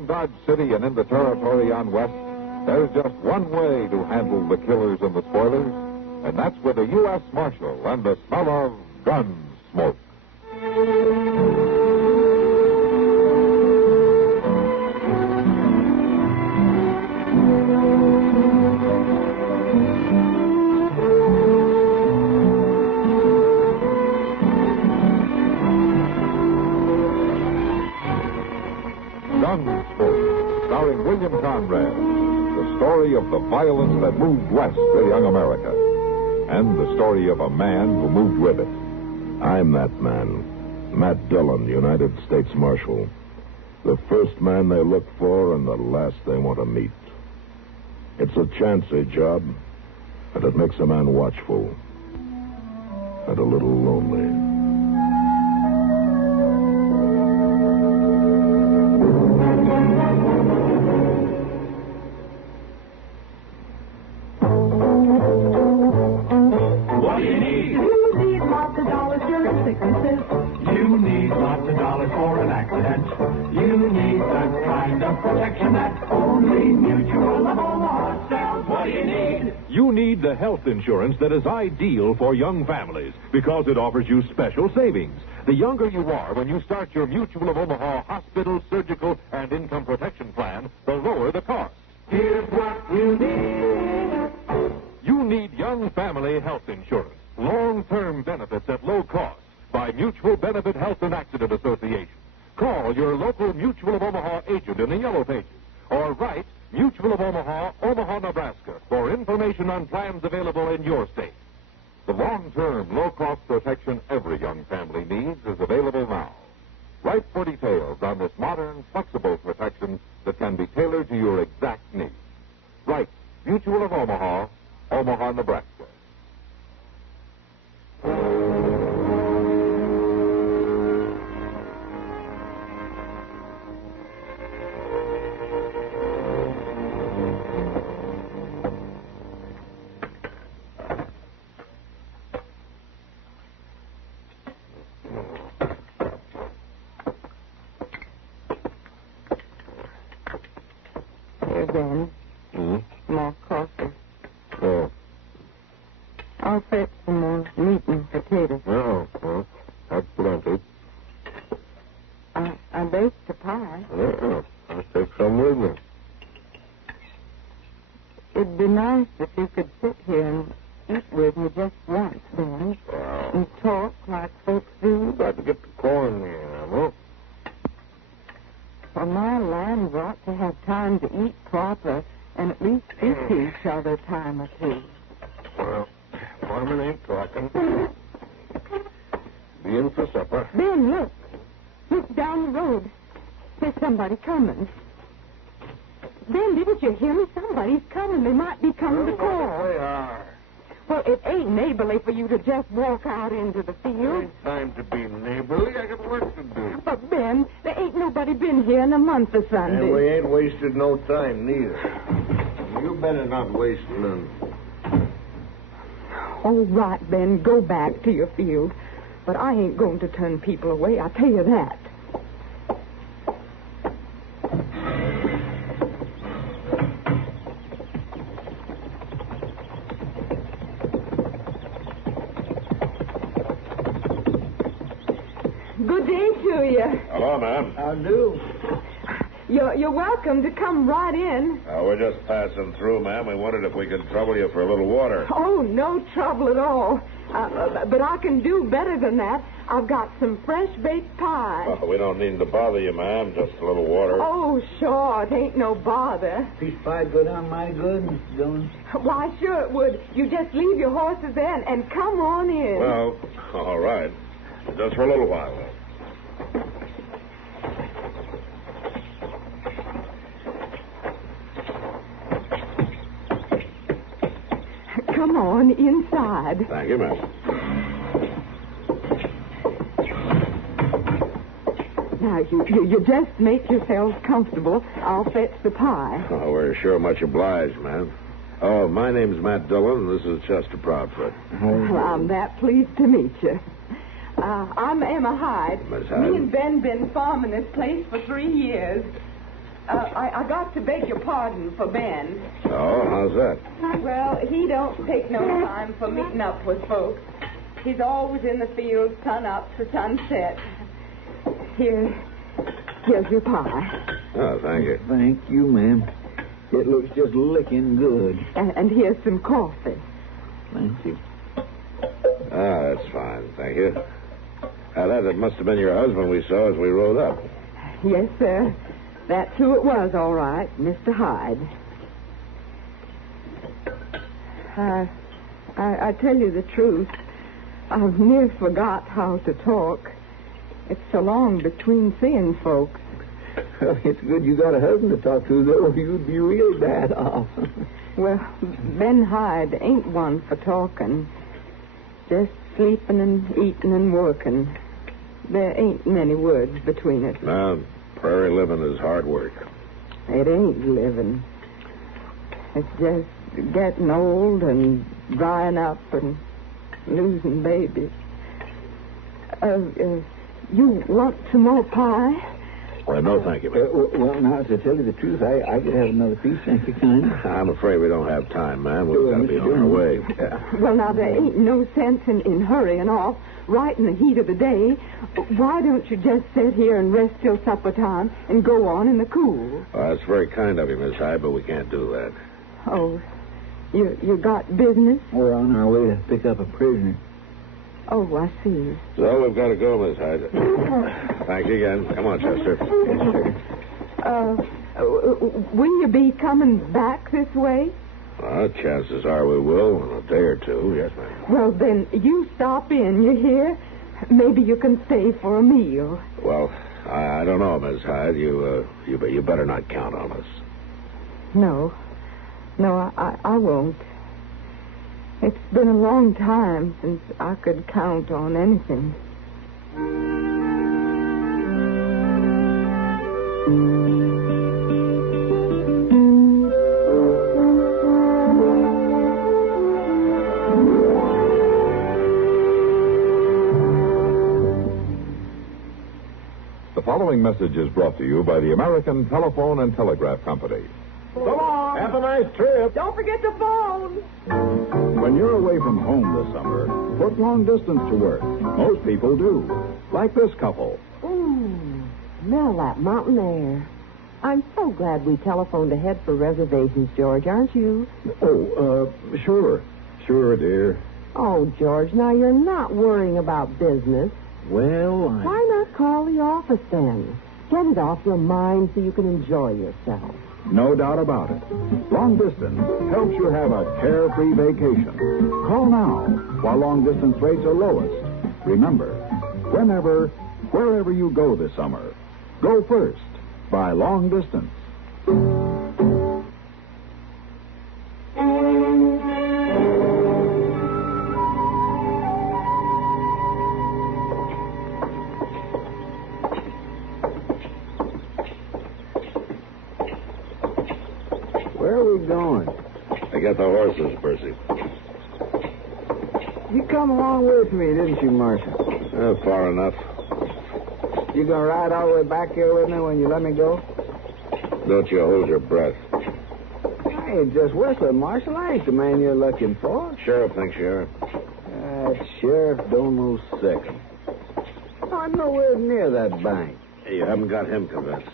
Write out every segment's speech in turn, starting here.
around Dodge City and in the territory on west, there's just one way to handle the killers and the spoilers, and that's with a U.S. Marshal and the smell of Gunsmoke. Gunsmoke, starring William Conrad, the story of the violence that moved west with young America, and the story of a man who moved with it. I'm that man, Matt Dillon, United States Marshal. The first man they look for and the last they want to meet. It's a chancy job, and it makes a man watchful and a little lonely. You need the health insurance that is ideal for young families because it offers you special savings. The younger you are when you start your Mutual of Omaha hospital, surgical, and income protection plan, the lower the cost. Here's what you need. You need young family health insurance. Long-term benefits at low cost by Mutual Benefit Health and Accident Association. Call your local Mutual of Omaha agent in the Yellow Pages or write Mutual of Omaha, Omaha, Nebraska, for information on plans available in your state. The long-term, low-cost protection every young family needs is available now. Write for details on this modern, flexible protection that can be tailored to your exact needs. Write Mutual of Omaha, Omaha, Nebraska. Ben. More coffee. Oh. I'll fetch some more meat and potatoes. Oh, well, that's plenty. I baked a pie. Yeah, I'll take some with me. It'd be nice if you could sit here and eat with me just once, Ben. Well, And talk like folks do. got to get the corn in, Emma. Well, my lambs ought to have time to eat proper and at least speak to each other a time or two. Well, farming ain't talking. Be in for supper. Ben, look. Look down the road. There's somebody coming. Ben, didn't you hear me? Somebody's coming. They might be coming to call. They are. Well, it ain't neighborly for you to just walk out into the field. Ain't time to be neighborly. I got work to do. But, Ben, there ain't nobody been here in a month or Sunday. And we ain't wasted no time, neither. You better not waste none. All right, Ben, go back to your field. But I ain't going to turn people away, I tell you that. Good day to you. Hello, ma'am. How do? You're welcome to come right in. We're just passing through, ma'am. We wondered if we could trouble you for a little water. Oh, no trouble at all. But I can do better than that. I've got some fresh baked pie. Oh, we don't need to bother you, ma'am. Just a little water. Oh, sure. It ain't no bother. Piece pie good on my good, Mr. Dillon? Why, sure it would. You just leave your horses there and come on in. Well, all right. Just for a little while, though. Come on inside. Thank you, ma'am. Now, you just make yourselves comfortable. I'll fetch the pie. Oh, we're sure much obliged, ma'am. Oh, my name's Matt Dillon. This is Chester Proudfoot. Well, I'm that pleased to meet you. I'm Emma Hyde. Miss Hyde. Me and Ben been farming this place for 3 years. I got to beg your pardon for Ben. Oh, how's that? Well, he don't take no time for meeting up with folks. He's always in the field, sun up to sunset. Here's your pie. Oh, thank you. Thank you, ma'am. It looks just licking good. And here's some coffee. Thank you. Ah, that's fine. Thank you. That must have been your husband we saw as we rode up. Yes, sir. That's who it was, all right, Mr. Hyde. I tell you the truth. I've near forgot how to talk. It's so long between seeing folks. Well, it's good you got a husband to talk to, though. You'd be really bad off. Well, Ben Hyde ain't one for talking. Just sleeping and eating and working. There ain't many words between it. No, prairie living is hard work. It ain't living. It's just getting old and drying up and losing babies. You want some more pie? Well, no, thank you, ma'am. Well, now, to tell you the truth, I could have another piece, thank you, kind. I'm afraid we don't have time, ma'am. We've got to be on our way. Well, now, there ain't no sense in hurrying off right in the heat of the day. Why don't you just sit here and rest till supper time and go on in the cool? Well, that's very kind of you, Miss Hyde, but we can't do that. Oh, you got business? We're on our way to pick up a prisoner. Oh, I see. So we've got to go, Miss Hyde. Thank you again. Come on, Chester. Will you be coming back this way? Well, chances are we will in a day or two. Yes, ma'am. Well, then, you stop in, you hear? Maybe you can stay for a meal. Well, I don't know, Miss Hyde. You better not count on us. No, I won't. It's been a long time since I could count on anything. The following message is brought to you by the American Telephone and Telegraph Company. So long. Have a nice trip. Don't forget the phone. When you're away from home this summer, put long distance to work. Most people do. Like this couple. Ooh, smell that mountain air. I'm so glad we telephoned ahead for reservations, George, aren't you? Oh, sure. Sure, dear. Oh, George, now you're not worrying about business. Well, Why not call the office then? Get it off your mind so you can enjoy yourself. No doubt about it. Long distance helps you have a carefree vacation. Call now while long distance rates are lowest. Remember, wherever you go this summer, go first by long distance. where are we going? I got the horses, Percy. You come along with me, didn't you, Marshal? Far enough. You gonna ride all the way back here with me when you let me go? Don't you hold your breath. I ain't just whistling, Marshal. I ain't the man you're looking for. Sheriff thinks you are. That sheriff don't know second. I'm nowhere near that bank. Hey, you haven't got him convinced.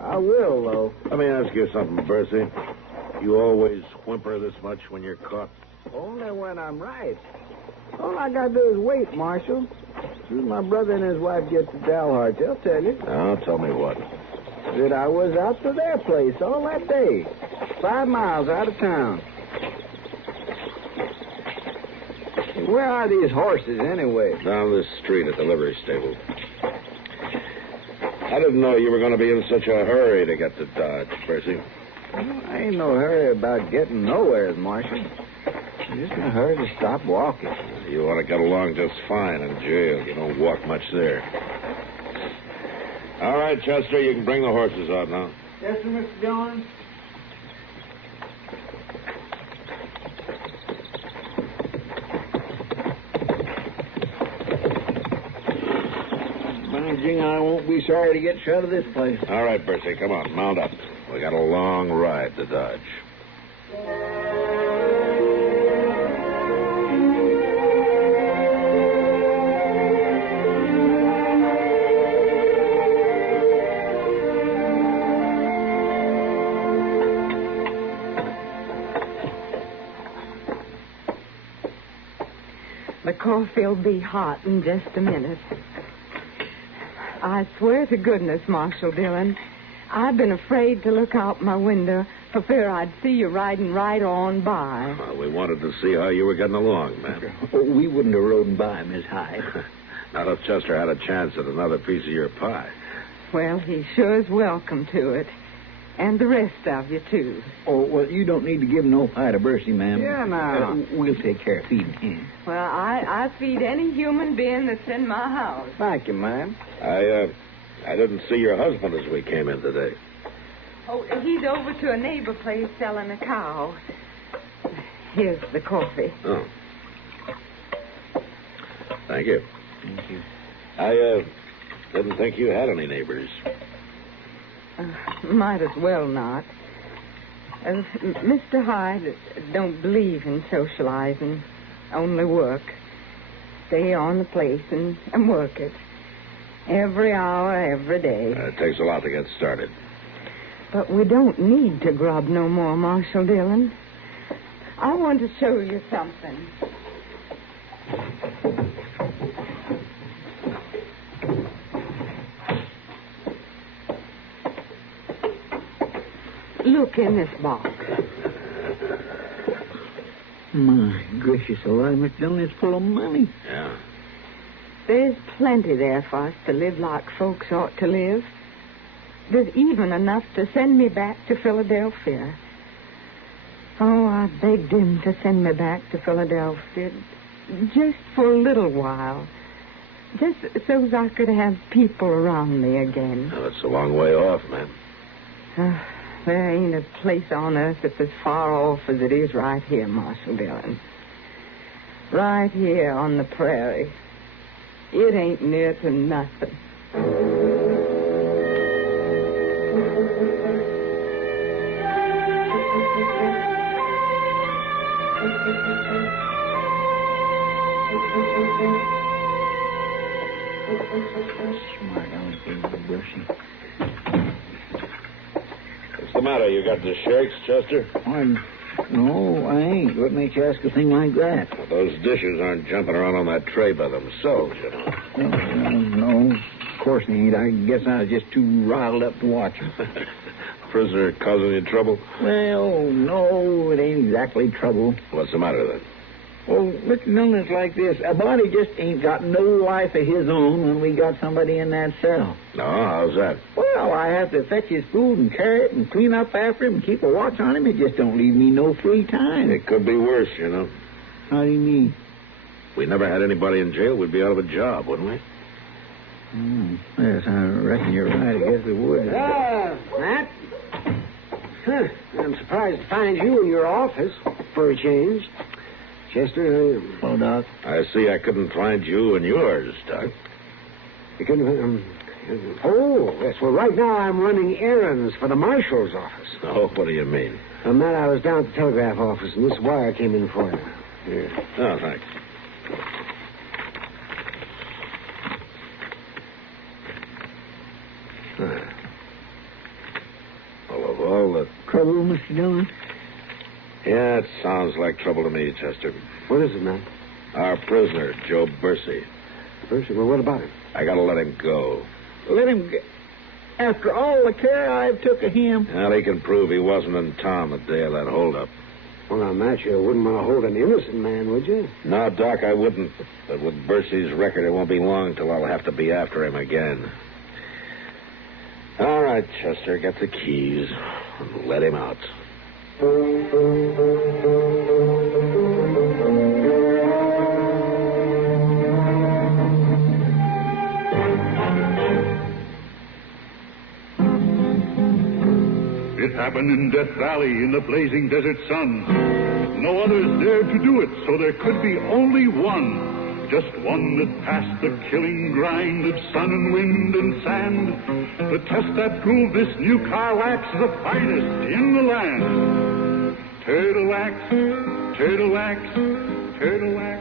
I will, though. Let me ask you something, Percy. You always whimper this much when you're caught? Only when I'm right. All I gotta do is wait, Marshal. As soon as my brother and his wife get to Dalhart, they'll tell you Now, tell me what. that I was out to their place all that day, 5 miles out of town. Where are these horses, anyway? Down this street at the livery stable. I didn't know you were going to be in such a hurry to get to Dodge, Percy. Well, I ain't no hurry about getting nowhere, Marshal. I'm just in a hurry to stop walking. You ought to get along just fine in jail. You don't walk much there. All right, Chester, you can bring the horses out now. Yes, sir, Mr. Dillon. By encouraging. I won't be sorry to get shut of this place. All right, Bertie, come on, mount up. We got a long ride to Dodge. The coffee'll be hot in just a minute. I swear to goodness, Marshal Dillon, I've been afraid to look out my window for fear I'd see you riding right on by. Well, we wanted to see how you were getting along, ma'am. Oh, we wouldn't have rode by, Miss Hyde. Not if Chester had a chance at another piece of your pie. Well, he sure is welcome to it. And the rest of you, too. Oh, well, you don't need to give no pie to Bercy, ma'am. Yeah, no. We'll take care of feeding him. Well, I feed any human being that's in my house. Thank you, ma'am. I didn't see your husband as we came in today. Oh, he's over to a neighbor place selling a cow. Here's the coffee. Oh. Thank you. Thank you. I didn't think you had any neighbors. Might as well not. Mr. Hyde don't believe in socializing, only work. Stay on the place and work it. Every hour, every day. It takes a lot to get started. But we don't need to grub no more, Marshal Dillon. I want to show you something. Look in this box. My gracious alive, Miss Dillon, it's full of money. Yeah. There's plenty there for us to live like folks ought to live. There's even enough to send me back to Philadelphia. Oh, I begged him to send me back to Philadelphia just for a little while. Just so as I could have people around me again. Well, it's a long way off, ma'am. There ain't a place on earth that's as far off as it is right here, Marshal Dillon. Right here on the prairie. It ain't near to nothing. Smart aleck, Bercy. What's the matter? You got the shakes, Chester? No, I ain't. What makes you ask a thing like that? Well, those dishes aren't jumping around on that tray by themselves, you know. No, of course they ain't. I guess I was just too riled up to watch them. Prisoner causing you trouble? Well, no, it ain't exactly trouble. What's the matter, then? Well, Mr. Dillon, it's like this. A body just ain't got no life of his own when we got somebody in that cell. No, how's that? Well, I have to fetch his food and carry it and clean up after him and keep a watch on him. It just don't leave me no free time. It could be worse, you know. How do you mean? If we never had anybody in jail, we'd be out of a job, wouldn't we? Yes, I reckon you're right. I guess we would. Matt? Huh. I'm surprised to find you in your office for a change. Chester, Oh, Doc. I see I couldn't find you in yours, Doc. you can... oh, yes. Well, right now I'm running errands for the marshal's office. Oh, what do you mean? Matt, I was down at the telegraph office, and this wire came in for you. Here. Oh, thanks. Well, of all the... Trouble, Mr. Dillon? Yeah, it sounds like trouble to me, Chester. What is it, Matt? Our prisoner, Joe Bercy. Percy, well, what about him? I gotta let him go. Let him get... After all the care I've took of him. Well, he can prove he wasn't in town the day of that holdup. Well, now, Matt, you wouldn't want to hold an innocent man, would you? No, Doc, I wouldn't. But with Bercy's record, it won't be long till I'll have to be after him again. All right, Chester, get the keys and let him out. It happened in Death Valley in the blazing desert sun. No others dared to do it, so there could be only one. just one that passed the killing grind of sun and wind and sand. The test that proved this new car wax the finest in the land. Turtle wax, turtle wax, turtle wax.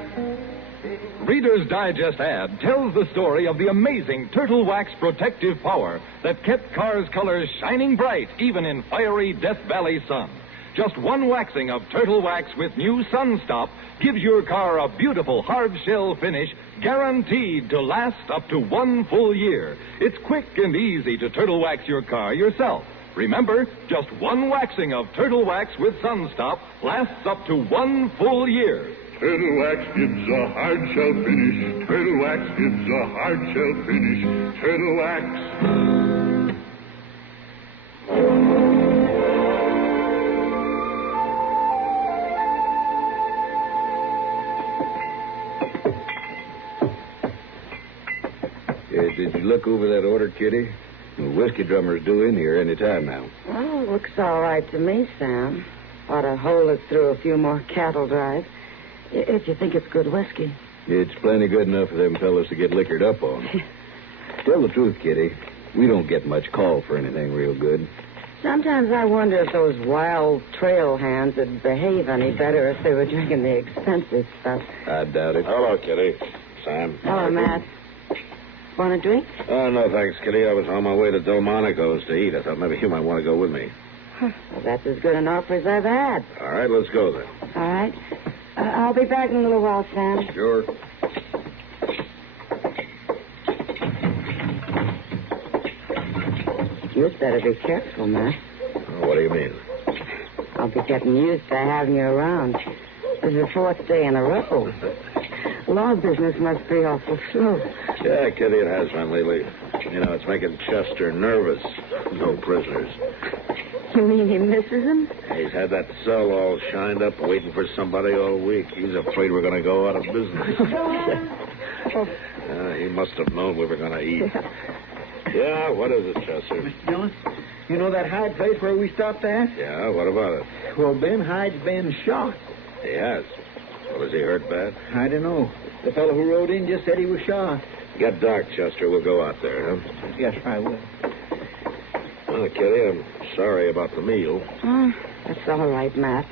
Reader's Digest ad tells the story of the amazing Turtle Wax protective power that kept cars' colors shining bright even in fiery Death Valley sun. Just one waxing of Turtle Wax with new Sun Stop gives your car a beautiful hard shell finish guaranteed to last up to 1 full year. It's quick and easy to Turtle Wax your car yourself. Remember, just one waxing of Turtle Wax with Sun Stop lasts up to 1 full year. Turtle wax gives a hard shell finish. Turtle wax gives a hard shell finish. Turtle wax. Did you look over that order, Kitty? The whiskey drummer's due in here any time now. Oh, looks all right to me, Sam. Ought to hold it through a few more cattle drives. If you think it's good whiskey. It's plenty good enough for them fellas to get liquored up on. Tell the truth, Kitty. We don't get much call for anything real good. Sometimes I wonder if those wild trail hands would behave any better if they were drinking the expensive stuff. I doubt it. Hello, Kitty. Sam. Hello, Matt. Want a drink? Oh, no, thanks, Kitty. I was on my way to Delmonico's to eat. I thought maybe you might want to go with me. Well, that's as good an offer as I've had. All right, let's go then. All right. I'll be back in a little while, Sam. Sure. You'd better be careful, Matt. Oh, what do you mean? I'll be getting used to having you around. This is the 4th day in a row. Law business must be awful slow. Yeah, Kitty, it has been lately. You know, it's making Chester nervous. No prisoners. You mean he misses him? He's had that cell all shined up waiting for somebody all week. He's afraid we're going to go out of business. He must have known we were going to eat. Yeah, what is it, Chester? Mr. Dillon, you know that Hyde place where we stopped at? Yeah, what about it? Well, Ben Hyde's been shot. He has. Well, is he hurt bad? I don't know. The fellow who rode in just said he was shot. Get dark, Chester. We'll go out there, huh? Yes, I will. Well, Kitty, I'm sorry about the meal. Oh, that's all right, Matt.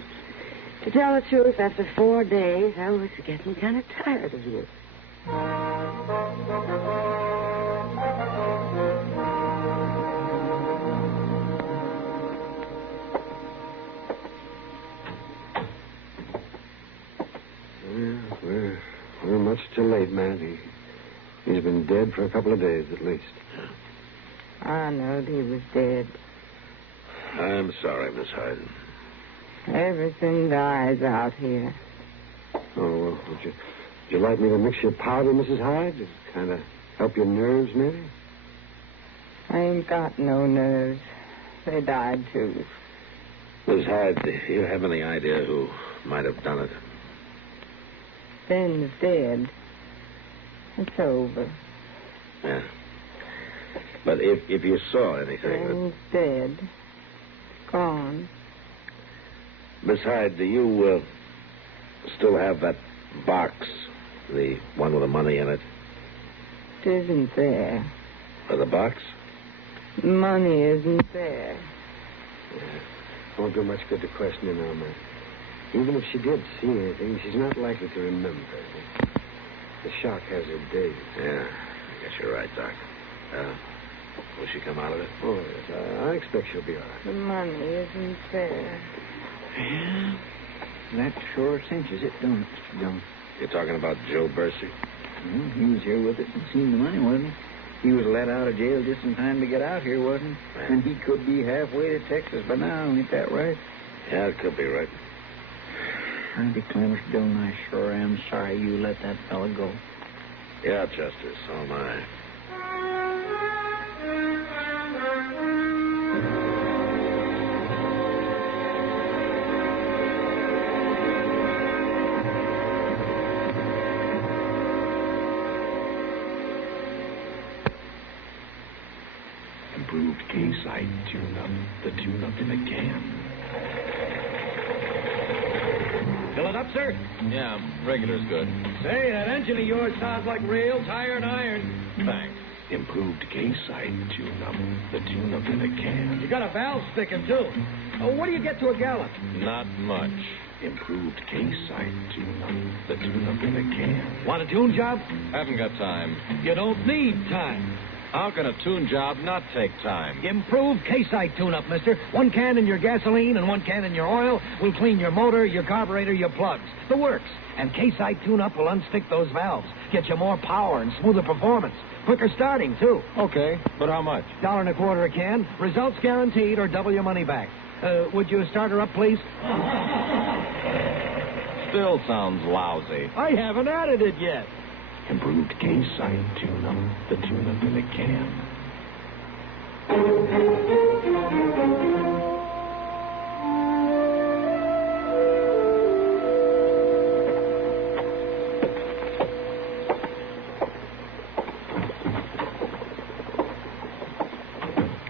To tell the truth, after 4 days, I was getting kind of tired of you. We're much too late, Matt. He's been dead for a couple of days at least. I knowed he was dead. I'm sorry, Miss Hyde. Everything dies out here. Oh, well, would you like me to mix your powder, Mrs. Hyde? To kind of help your nerves, maybe? I ain't got no nerves. They died, too. Miss Hyde, do you have any idea who might have done it? Ben's dead. It's over. Yeah. But if you saw anything... Ben's dead. Gone. Miss Hyde, do you still have that box? The one with the money in it? It isn't there. The box? Money isn't there. Yeah. Won't do much good to question her now, Matt. Even if she did see anything, she's not likely to remember. The shock has her dazed. Yeah, I guess you're right, Doc. Will she come out of it? Oh, yes. I expect she'll be all right. The money isn't there. Yeah, that sure cinches it, don't it, Mr. Dillon? You're talking about Joe Bercy? Well, he was here with it and seen the money, wasn't he? He was let out of jail just in time to get out here, wasn't he? Yeah. And he could be halfway to Texas by now, ain't that right? Yeah, it could be right. I declare, Mr. Dillon, I sure am sorry you let that fellow go. Yeah, Chester, so am I. Improved case, I tune up the tune-up in a can. up, sir? Yeah, regular's good. Say, that engine of yours sounds like real tired iron. Thanks. Improved K-side tune-up. The tune-up in a can. You got a valve sticking, too. Oh, what do you get to a gallon? Not much. Improved K-side tune-up. The tune-up in a can. Want a tune job? Haven't got time. You don't need time. How can a tune job not take time? Improved K-Site tune-up, mister. 1 can in your gasoline and 1 can in your oil will clean your motor, your carburetor, your plugs. The works. And K-Site tune-up will unstick those valves. Get you more power and smoother performance. Quicker starting, too. Okay, but how much? $1.25 a can. Results guaranteed or double your money back. Would you start her up, please? Still sounds lousy. I haven't added it yet. Improved K-side tune-up. The tune-up in a can.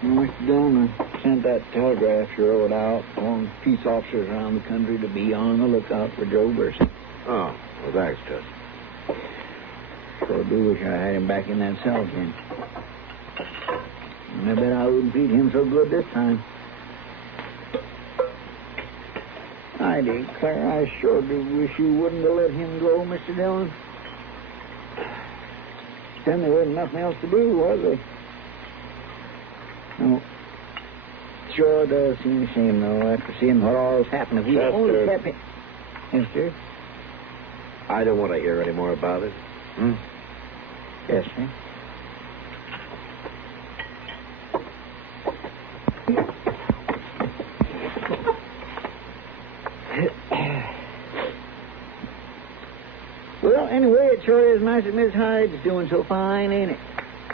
Mr. Dillon, I sent that telegraph you wrote out on peace officers around the country to be on the lookout for Joe Bursey. Oh, well, thanks, Judge. So I do wish I had him back in that cell again. And I bet I wouldn't feed him so good this time. I declare, I sure do wish you wouldn't have let him go, Mr. Dillon. Then there wasn't nothing else to do, was there? No. Sure does seem a shame, though, after seeing what all's happened. If we only kept it... Yes, sir? I don't want to hear any more about it. Yes, sir. Well, anyway, it sure is nice that Miss Hyde's doing so fine, ain't it?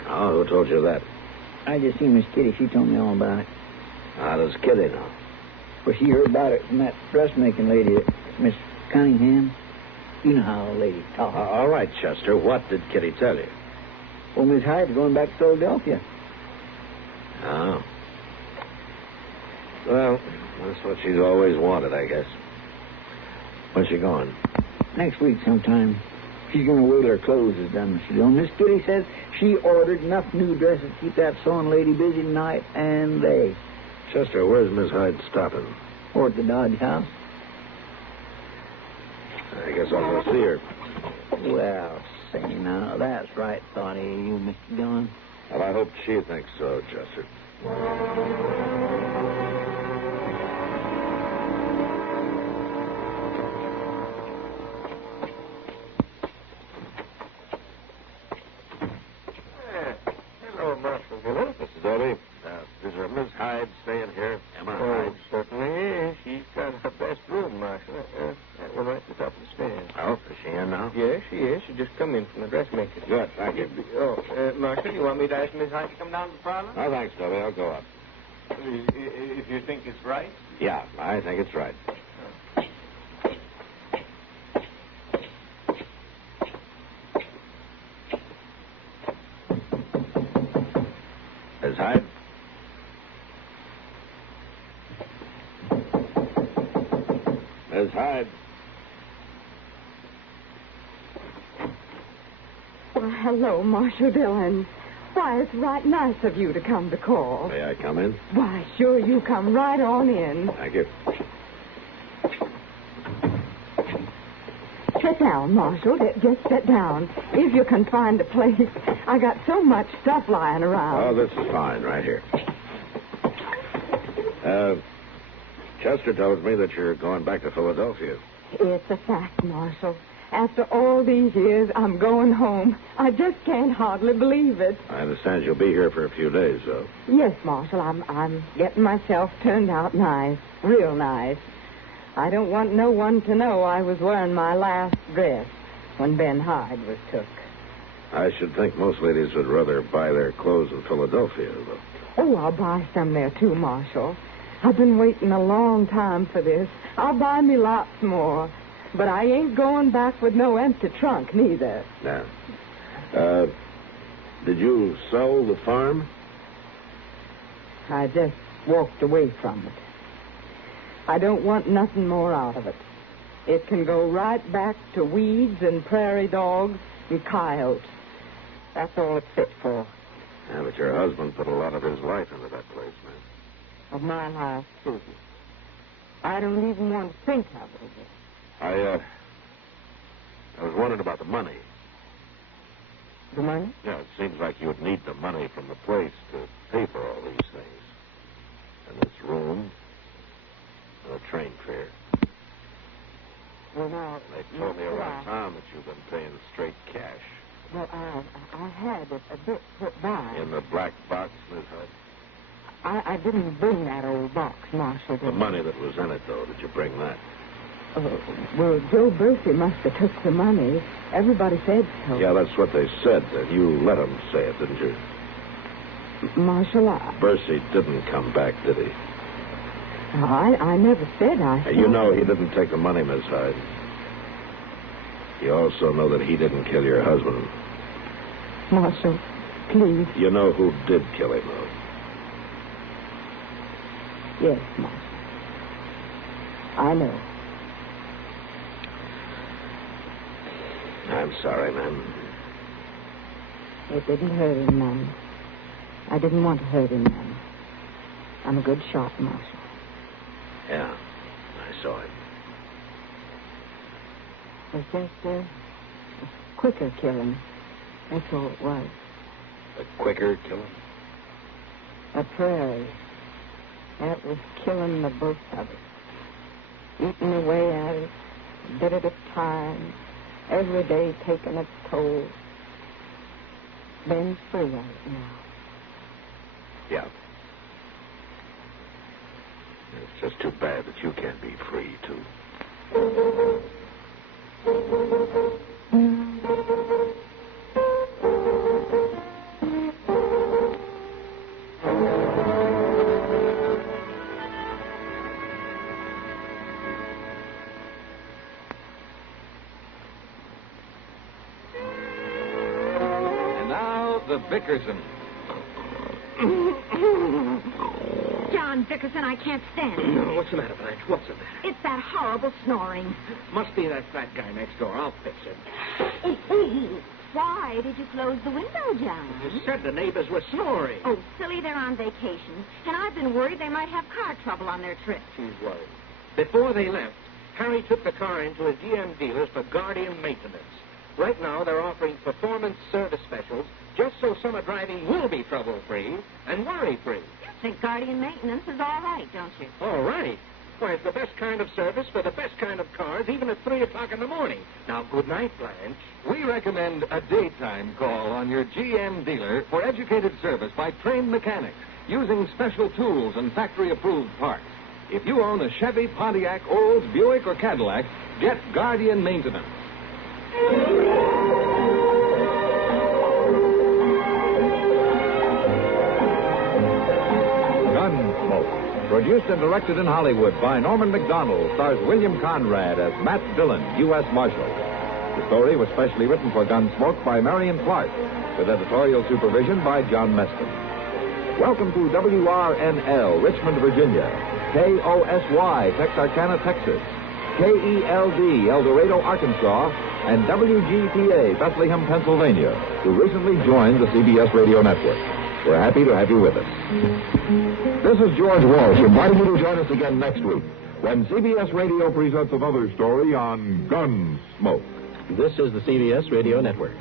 Oh, who told you that? I just seen Miss Kitty. She told me all about it. How does Kitty know? Well, she heard about it from that dressmaking lady, Miss Cunningham. You know how a lady talks. All right, Chester. What did Kitty tell you? Well, Miss Hyde's going back to Philadelphia. Oh. Well, that's what she's always wanted, I guess. When's she going? Next week sometime. She's going to wait till her clothes is done, Mr. Dillon. Miss Kitty says she ordered enough new dresses to keep that sewing lady busy tonight and day. Chester, where's Miss Hyde stopping? Or at the Dodge House. I guess I'll go see her. Well, say now, that's right thought of you, Mr. Dillon. Well, I hope she thinks so, Chester. Hello, Marshal Dillon. Mrs. Dobie. Is Miss Hyde staying here? Emma Oh, Hyde. certainly is. She's got her best room, Marshal. That one right at the top of the stairs. Oh, is she in now? Yes, she is. She just come in from the dressmaker. Good, thank you. Marshal, you want me to ask Miss Hyde to come down to the parlor? No, thanks, Dobie. I'll go up. If you think it's right. Yeah, I think it's right. Miss Hyde? Miss Hyde? Well, hello, Marshal Dillon. Why, it's right nice of you to come to call. May I come in? Why, sure, you come right on in. Thank you. Sit down, Marshal. Just sit down. If you can find a place. I got so much stuff lying around. Oh, this is fine, right here. Chester tells me that you're going back to Philadelphia. It's a fact, Marshal. After all these years, I'm going home. I just can't hardly believe it. I understand you'll be here for a few days, though. Yes, Marshal, I'm getting myself turned out nice. Real nice. I don't want no one to know I was wearing my last dress when Ben Hyde was took. I should think most ladies would rather buy their clothes in Philadelphia, though. Oh, I'll buy some there, too, Marshal. I've been waiting a long time for this. I'll buy me lots more. But I ain't going back with no empty trunk, neither. Now, did you sell the farm? I just walked away from it. I don't want nothing more out of it. It can go right back to weeds and prairie dogs and coyotes. That's all it's fit for. Yeah, but your husband put a lot of his life into that place, man. Of my life, too. I don't even want to think of it again. I was wondering about the money. The money? Yeah, it seems like you would need the money from the place to pay for all these things. And this room, and a train fare. Well, now... They told me around town that you've been paying straight cash. Well, I had a bit put by. In the black box, Miss Hart? I didn't bring that old box, Marshal. The money that was in it, though, did you bring that? Well, Joe Bercy must have took the money. Everybody said so. Yeah, that's what they said. You let them say it, didn't you? Marshal, Bercy didn't come back, did he? I never said I... You know he didn't take the money, Miss Hyde. You also know that he didn't kill your husband. Marshal, please. You know who did kill him, though? Yes, Marshal. I know. I'm sorry, ma'am. It didn't hurt him none. I didn't want to hurt him none. I'm a good shot, Marshal. Yeah, I saw it. It was just a quicker killing. That's all it was. A quicker killing? A prairie. That was killing the both of us. Eating away at it, a bit at a time, every day taking its toll. Been free of it now. Yeah. It's just too bad that you can't be free, too. And now, the Bickerson. John Bickerson, I can't stand it. What's the matter, Blanche? What's the matter? It's that horrible snoring. Must be that fat guy next door. I'll fix it. Why did you close the window, John? You said the neighbors were snoring. Oh, silly, they're on vacation. And I've been worried they might have car trouble on their trip. She's worried. Before they left, Harry took the car into a GM dealer's for Guardian maintenance. Right now, they're offering performance service specials just so summer driving will be trouble-free and worry-free. You think Guardian maintenance is all right, don't you? All right. Why, it's the best kind of service for the best kind of cars, even at 3 o'clock in the morning. Now, good night, Blanche. We recommend a daytime call on your GM dealer for educated service by trained mechanics using special tools and factory-approved parts. If you own a Chevy, Pontiac, Olds, Buick, or Cadillac, get Guardian Maintenance. Gunsmoke, produced and directed in Hollywood by Norman Macdonnell, stars William Conrad as Matt Dillon, U.S. Marshal. The story was specially written for Gunsmoke by Marion Clark, with editorial supervision by John Meston. Welcome to WRNL, Richmond, Virginia, KOSY, Texarkana, Texas, KELD, El Dorado, Arkansas, and WGTA, Bethlehem, Pennsylvania, who recently joined the CBS radio network. We're happy to have you with us. This is George Walsh, inviting you to join us again next week when CBS Radio presents another story on Gunsmoke. This is the CBS Radio Network.